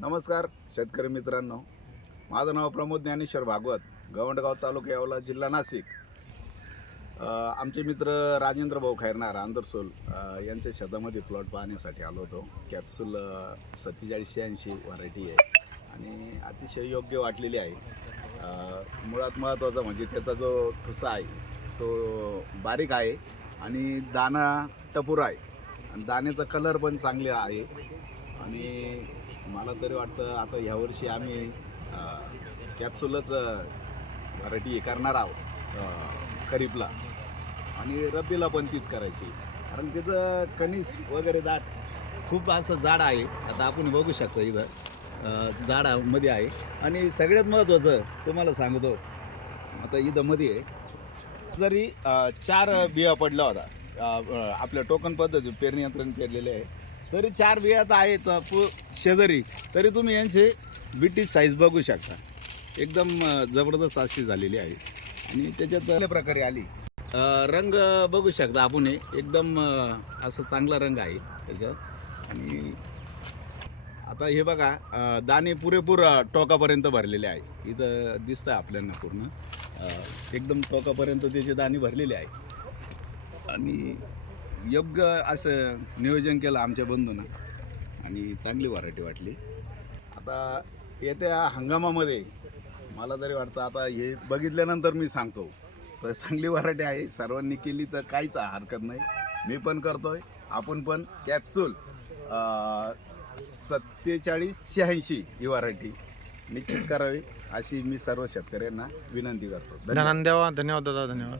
नमस्कार शेतकरी मित्रांनो, माझं नाव प्रमोद ज्ञानेश्वर भागवत, गवंडगाव तालुका येवला जिल्हा नाशिक। आमचे मित्र राजेंद्र भाऊ खैरनार आंदरसोल यांच्या शेतामध्ये प्लॉट पाहण्यासाठी आलो होतो। कॅप्सूल 4786 व्हरायटी आहे आणि अतिशय योग्य वाटलेली आहे। मुळात महत्त्वाचं म्हणजे त्याचा जो ठुसा आहे तो बारीक आहे आणि दाना टपूर आहे आणि दाण्याचा कलर पण चांगले आहे। आणि मला तरी वाटतं आता ह्यावर्षी आम्ही कॅप्सूलच व्हरायटी करणार आहोत खरीपला आणि रब्बीला पण तीच करायची, कारण त्याचं कणीस वगैरे दाट खूप असं जाड आहे। आता आपण बघू शकतो इथं झाडामध्ये आहे आणि सगळ्यात महत्त्वाचं तुम्हाला सांगतो, आता इथं मध्ये आहे जरी 4 बिया पडल्या होता आपल्या टोकन पद्धती पेरणी यंत्राने पेरलेले आहे, तरी 4 बियात आहेत शेजारी, तरी तुम्ही यांचे बिटी साईज बघू शकता, एकदम जबरदस्त अशी झालेली आहे। आणि त्याच्यात चांगल्या प्रकारे आली रंग बघू शकता आपण, एकदम असं चांगला रंग आहे त्याच्यात। आणि आता हे बघा दाणे पुरेपूर टोकापर्यंत भरलेले आहे, इथं दिसतं आपल्याला पूर्ण एकदम टोकापर्यंत त्याचे दाणे भरलेले आहे आणि योग्य असं नियोजन केलं आमच्या बंधूंना आणि चांगली व्हरायटी वाटली। आता येत्या हंगामामध्ये मला तरी वाटतं, आता हे बघितल्यानंतर मी सांगतो तर चांगली व्हरायटी आहे, सर्वांनी केली तर काहीच हरकत नाही, मी पण करतोय, आपण पण कॅप्सूल 4786 ही व्हरायटी निश्चित करावी अशी मी सर्व शेतकऱ्यांना विनंती करतो। धन्यवाद दादा, धन्यवाद।